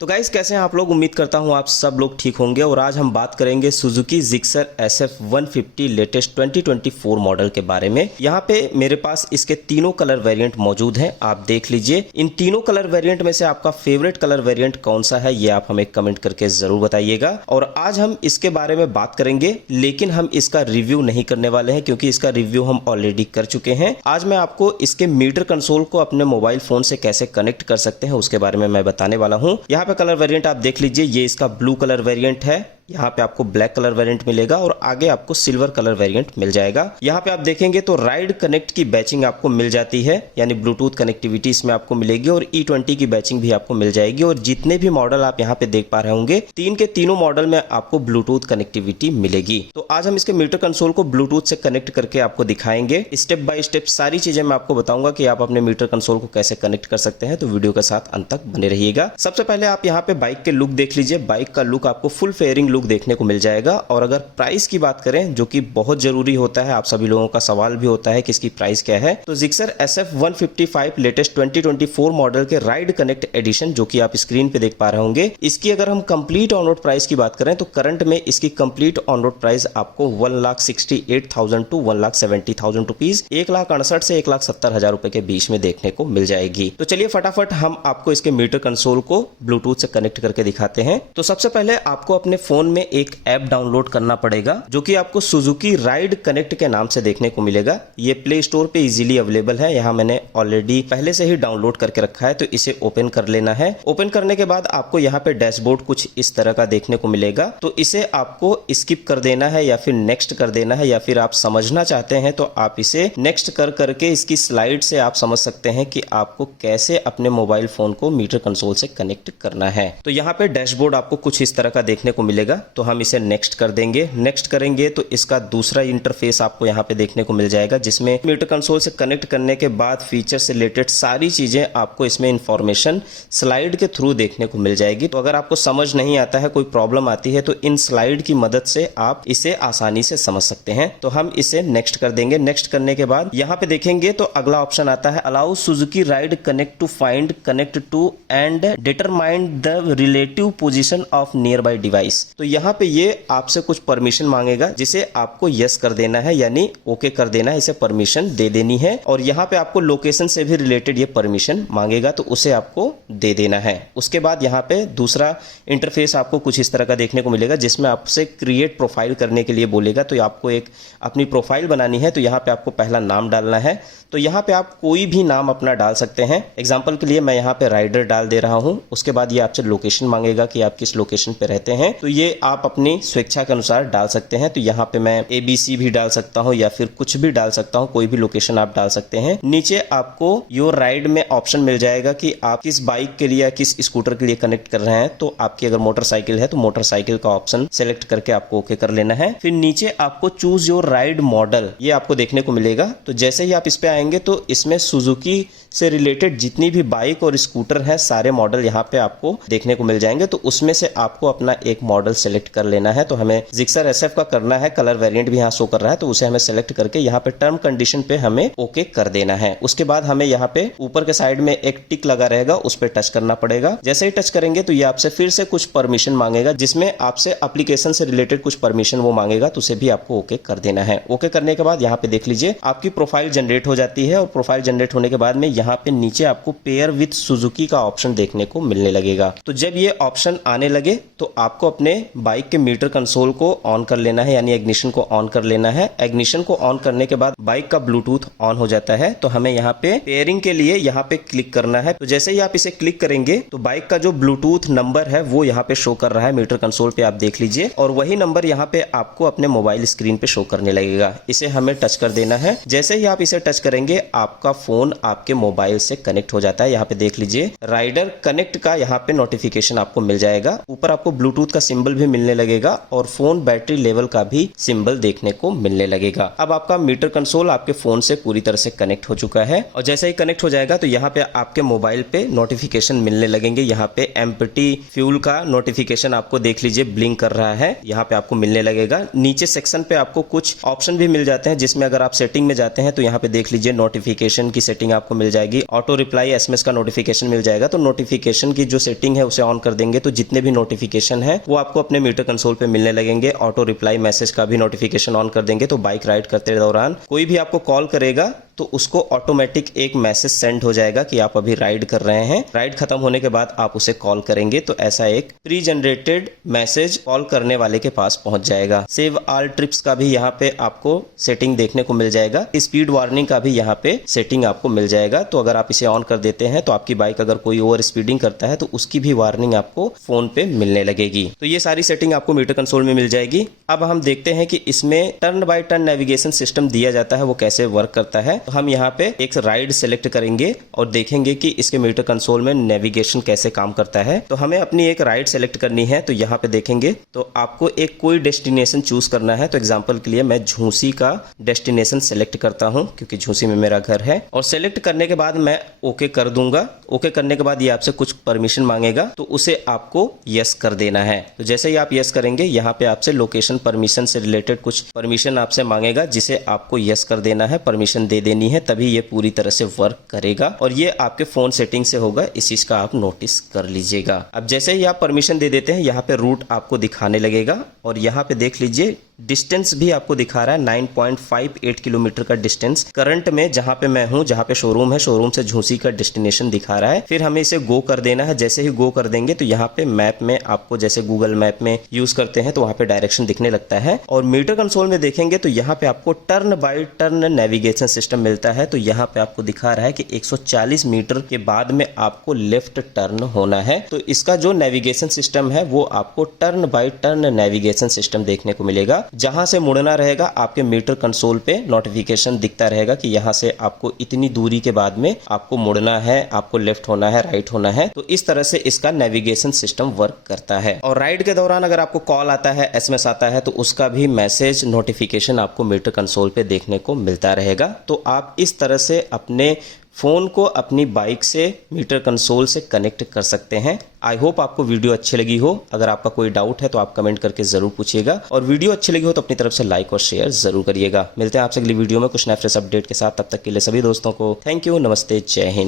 तो गाइस कैसे हैं आप लोग। उम्मीद करता हूं आप सब लोग ठीक होंगे। और आज हम बात करेंगे Suzuki Gixxer SF150 latest 2024 model के बारे में। यहाँ पे मेरे पास इसके तीनों कलर वेरिएंट मौजूद हैं, आप देख लीजिए। इन तीनों कलर वेरिएंट में से आपका फेवरेट कलर वेरिएंट कौन सा है ये आप हमें कमेंट करके जरूर बताइएगा। और आज हम इसके बारे में बात करेंगे, लेकिन हम इसका रिव्यू नहीं करने वाले हैं क्योंकि इसका रिव्यू हम ऑलरेडी कर चुके हैं। आज मैं आपको इसके मीटर कंसोल को अपने मोबाइल फोन से कैसे कनेक्ट कर सकते हैं उसके बारे में मैं बताने वाला हूँ। यहाँ पे कलर वेरिएंट आप देख लीजिए, ये इसका ब्लू कलर वेरिएंट है। यहाँ पे आपको ब्लैक कलर वेरिएंट मिलेगा और आगे आपको सिल्वर कलर वेरिएंट मिल जाएगा। यहाँ पे आप देखेंगे तो राइड कनेक्ट की बैचिंग आपको मिल जाती है, यानी ब्लूटूथ कनेक्टिविटी इसमें आपको मिलेगी और E20 की बैचिंग भी आपको मिल जाएगी। और जितने भी मॉडल आप यहाँ पे देख पा रहे होंगे, तीन के तीनों मॉडल में आपको ब्लूटूथ कनेक्टिविटी मिलेगी। तो आज हम इसके मीटर कंसोल को ब्लूटूथ से कनेक्ट करके आपको दिखाएंगे। स्टेप बाय स्टेप सारी चीजें मैं आपको बताऊंगा कि आप अपने मीटर कंसोल को कैसे कनेक्ट कर सकते हैं। तो वीडियो के साथ अंत तक बने रहिएगा। सबसे पहले आप यहाँ पे बाइक के लुक देख लीजिए। बाइक का लुक आपको फुल फेयरिंग लुक देखने को मिल जाएगा। और अगर प्राइस की बात करें, जो कि बहुत जरूरी होता है, आप सभी लोगों का सवाल भी होता है कि इसकी प्राइस क्या है, तो जिक्सर SF155 लेटेस्ट 2024 मॉडल के राइड कनेक्ट एडिशन, जो कि आप स्क्रीन पे देख पा रहे होंगे, इसकी अगर हम कंप्लीट ऑन रोड प्राइस की बात करें तो करंट में इसकी कंप्लीट ऑन रोड प्राइस आपको 1,68,000 टू 1,70,000 रुपीज, 1,68,000 से 1,70,000 रुपए के बीच में देखने को मिल जाएगी। तो चलिए फटाफट हम आपको इसके मीटर कंसोल को ब्लूटूथ से कनेक्ट करके दिखाते हैं। तो सबसे पहले आपको अपने फोन में एक ऐप डाउनलोड करना पड़ेगा, जो कि आपको सुजुकी राइड कनेक्ट के नाम से देखने को मिलेगा। ये प्ले स्टोर पे इजीली अवेलेबल है। यहाँ मैंने ऑलरेडी पहले से ही डाउनलोड करके रखा है, तो इसे ओपन कर लेना है। ओपन करने के बाद आपको यहाँ पे डैशबोर्ड कुछ इस तरह का देखने को मिलेगा। तो इसे आपको स्किप कर देना है या फिर नेक्स्ट कर देना है, या फिर आप समझना चाहते हैं तो आप इसे नेक्स्ट कर करके इसकी स्लाइड से आप समझ सकते हैं कि आपको कैसे अपने मोबाइल फोन को मीटर कंसोल से कनेक्ट करना है। तो यहाँ पे डैशबोर्ड आपको कुछ इस तरह का देखने को मिलेगा। तो हम इसे नेक्स्ट कर देंगे। नेक्स्ट करेंगे तो इसका दूसरा इंटरफेस आपको यहाँ पे देखने को मिल जाएगा, जिसमें मीटर कंसोल से कनेक्ट करने के बाद फीचर से रिलेटेड सारी चीजें आपको इसमें इंफॉर्मेशन स्लाइड के थ्रू देखने को मिल जाएगी। तो अगर आपको समझ नहीं आता है, कोई प्रॉब्लम आती है, तो इन स्लाइड की मदद से आप इसे आसानी से समझ सकते हैं। तो हम इसे नेक्स्ट कर देंगे। नेक्स्ट करने के बाद यहाँ पे देखेंगे तो अगला ऑप्शन आता है, allow Suzuki ride connect to find connect to and determine the relative position of nearby device. तो यहाँ पे ये आपसे कुछ परमिशन मांगेगा, जिसे आपको यस कर देना है, यानी ओके कर देना है, इसे परमिशन दे देनी है। और यहाँ पे आपको लोकेशन से भी रिलेटेड ये परमिशन मांगेगा, तो उसे आपको दे देना है। उसके बाद यहाँ पे दूसरा इंटरफेस आपको कुछ इस तरह का देखने को मिलेगा, जिसमें आपसे क्रिएट प्रोफाइल करने के लिए बोलेगा। तो आपको एक अपनी प्रोफाइल बनानी है। तो यहाँ पे आपको पहला नाम डालना है। तो यहाँ पे आप कोई भी नाम अपना डाल सकते हैं। एग्जाम्पल के लिए मैं यहाँ पे राइडर डाल दे रहा हूँ। उसके बाद ये आपसे लोकेशन मांगेगा कि आप किस लोकेशन पे रहते हैं। तो ये आप अपनी स्वेच्छा के अनुसार डाल सकते हैं। तो यहाँ पे मैं ABC भी डाल सकता हूँ या फिर कुछ भी डाल सकता हूँ, कोई भी लोकेशन आप डाल सकते हैं। नीचे आपको योर राइड में ऑप्शन मिल जाएगा कि आप किस बाइक के लिए या किस स्कूटर के लिए कनेक्ट कर रहे हैं। तो आपकी अगर मोटरसाइकिल है तो मोटरसाइकिल का ऑप्शन सेलेक्ट करके आपको ओके कर लेना है। फिर नीचे आपको चूज योर राइड मॉडल ये आपको देखने को मिलेगा। तो जैसे ही आप इस पे आएंगे तो इसमें सुजुकी से रिलेटेड जितनी भी बाइक और स्कूटर है, सारे मॉडल यहाँ पे आपको देखने को मिल जाएंगे। तो उसमें से आपको अपना एक मॉडल सेलेक्ट कर लेना है। तो हमें जिक्सर SF का करना है। कलर वेरिएंट भी यहाँ शो कर रहा है, तो उसे हमें सेलेक्ट करके यहाँ पे टर्म कंडीशन पे हमें ओके कर देना है। उसके बाद हमें यहाँ पे ऊपर के साइड में एक टिक लगा रहेगा, उस पर टच करना पड़ेगा। जैसे ही टच करेंगे तो ये आपसे फिर से कुछ परमिशन मांगेगा, जिसमें आपसे एप्लीकेशन से रिलेटेड कुछ परमिशन वो मांगेगा, तो उसे भी आपको ओके कर देना है। ओके करने के बाद यहाँ पे देख लीजिए आपकी प्रोफाइल जनरेट हो जाती है। और प्रोफाइल जनरेट होने के बाद में यहाँ पे नीचे आपको पेयर विथ सुजुकी का ऑप्शन देखने को मिलने लगेगा। तो जब ये ऑप्शन आने लगे तो आपको अपने बाइक के मीटर कंसोल को ऑन कर लेना है, यानी इग्निशन को ऑन कर लेना है। इग्निशन को ऑन करने के बाद बाइक का ब्लूटूथ ऑन हो जाता है। तो हमें यहाँ पे पेयरिंग के लिए यहाँ पे क्लिक करना है। तो जैसे ही आप इसे क्लिक करेंगे तो बाइक का जो ब्लूटूथ नंबर है वो यहाँ पे शो कर रहा है मीटर कंसोल पे, आप देख लीजिए। और वही नंबर यहाँ पे आपको अपने मोबाइल स्क्रीन पे शो करने लगेगा। इसे हमें टच कर देना है। जैसे ही आप इसे टच करेंगे आपका फोन आपके मोबाइल से कनेक्ट हो जाता है। यहाँ पे देख लीजिए राइडर कनेक्ट का यहाँ पे नोटिफिकेशन आपको मिल जाएगा। ऊपर आपको ब्लूटूथ का सिंबल भी मिलने लगेगा और फोन बैटरी लेवल का भी सिंबल देखने को मिलने लगेगा। अब आपका मीटर कंसोल आपके फोन से पूरी तरह से कनेक्ट हो चुका है। और जैसे ही कनेक्ट हो जाएगा तो यहाँ पे आपके मोबाइल पे नोटिफिकेशन मिलने लगेंगे। यहाँ पे एम्प्टी फ्यूल का नोटिफिकेशन आपको देख लीजिए ब्लिंक कर रहा है, यहाँ पे आपको मिलने लगेगा। नीचे सेक्शन पे आपको कुछ ऑप्शन भी मिल जाते हैं, जिसमें अगर आप सेटिंग में जाते हैं तो यहाँ पे देख लीजिए नोटिफिकेशन की सेटिंग आपको मिल जाएगी, ऑटो रिप्लाई एसएमएस का नोटिफिकेशन मिल जाएगा। तो नोटिफिकेशन की जो सेटिंग है उसे ऑन कर देंगे तो जितने भी नोटिफिकेशन है वो आपको अपने मीटर कंसोल पे मिलने लगेंगे। ऑटो रिप्लाई मैसेज का भी नोटिफिकेशन ऑन कर देंगे तो बाइक राइड करते दौरान कोई भी आपको कॉल करेगा तो उसको ऑटोमेटिक एक मैसेज सेंड हो जाएगा कि आप अभी राइड कर रहे हैं। राइड खत्म होने के बाद आप उसे कॉल करेंगे तो ऐसा एक प्री जनरेटेड मैसेज कॉल करने वाले के पास पहुंच जाएगा। सेव ऑल ट्रिप्स का भी यहाँ पे आपको सेटिंग देखने को मिल जाएगा। स्पीड वार्निंग का भी यहाँ पे सेटिंग आपको मिल जाएगा। तो अगर आप इसे ऑन कर देते हैं तो आपकी बाइक अगर कोई ओवर स्पीडिंग करता है तो उसकी भी वार्निंग आपको फोन पे मिलने लगेगी। तो ये सारी सेटिंग आपको मीटर कंसोल में मिल जाएगी। अब हम देखते हैं कि इसमें turn by turn navigation system दिया जाता है वो कैसे वर्क करता है। तो हम यहाँ पे एक राइड सेलेक्ट करेंगे और देखेंगे कि इसके मीटर कंसोल में नेविगेशन कैसे काम करता है। तो हमें अपनी एक राइड सेलेक्ट करनी है। तो यहाँ पे देखेंगे तो आपको एक कोई डेस्टिनेशन चूज करना है। तो एग्जांपल के लिए मैं झूसी का डेस्टिनेशन सेलेक्ट करता हूं क्योंकि झूसी में मेरा घर है। और सेलेक्ट करने के बाद मैं ओके कर दूंगा। ओके करने के बाद ये आपसे कुछ परमिशन मांगेगा तो उसे आपको यस कर देना है। तो जैसे ही आप यस करेंगे यहाँ पे आपसे लोकेशन परमिशन से रिलेटेड कुछ परमिशन आपसे मांगेगा जिसे आपको यस कर देना है, परमिशन दे देनी है, तभी ये पूरी तरह से वर्क करेगा। और ये आपके फोन सेटिंग से होगा, इस चीज का आप नोटिस कर लीजिएगा। अब जैसे ही आप परमिशन दे देते हैं यहाँ पे रूट आपको दिखाने लगेगा और यहाँ पे देख लीजिए डिस्टेंस भी आपको दिखा रहा है 9.58 किलोमीटर का डिस्टेंस। करंट में जहां पे मैं हूं, जहां पे शोरूम है, शोरूम से झूसी का डेस्टिनेशन दिखा रहा है। फिर हमें इसे गो कर देना है। जैसे ही गो कर देंगे तो यहाँ पे मैप में आपको जैसे गूगल मैप में यूज करते हैं तो वहां पे डायरेक्शन दिखने लगता है। और मीटर कंसोल में देखेंगे तो यहाँ पे आपको turn by turn navigation system मिलता है। तो यहाँ पे आपको दिखा रहा है कि 140 मीटर के बाद में आपको लेफ्ट टर्न होना है। तो इसका जो नेविगेशन सिस्टम है वो आपको turn by turn navigation system देखने को मिलेगा। जहां से मुड़ना रहेगा आपके मीटर कंसोल पे नोटिफिकेशन दिखता रहेगा कि यहां से आपको इतनी दूरी के बाद में आपको मुड़ना है, आपको लेफ्ट होना है, राइट होना है। तो इस तरह से इसका नेविगेशन सिस्टम वर्क करता है। और राइड के दौरान अगर आपको कॉल आता है, एसएमएस आता है तो उसका भी मैसेज नोटिफिकेशन आपको मीटर कंसोल पे देखने को मिलता रहेगा। तो आप इस तरह से अपने फोन को अपनी बाइक से मीटर कंसोल से कनेक्ट कर सकते हैं। आई होप आपको वीडियो अच्छी लगी हो। अगर आपका कोई डाउट है तो आप कमेंट करके जरूर पूछिएगा और वीडियो अच्छी लगी हो तो अपनी तरफ से लाइक और शेयर जरूर करिएगा। मिलते हैं आपसे अगली वीडियो में कुछ नए फ्रेश अपडेट के साथ। तब तक के लिए सभी दोस्तों को थैंक यू, नमस्ते, जय हिंद।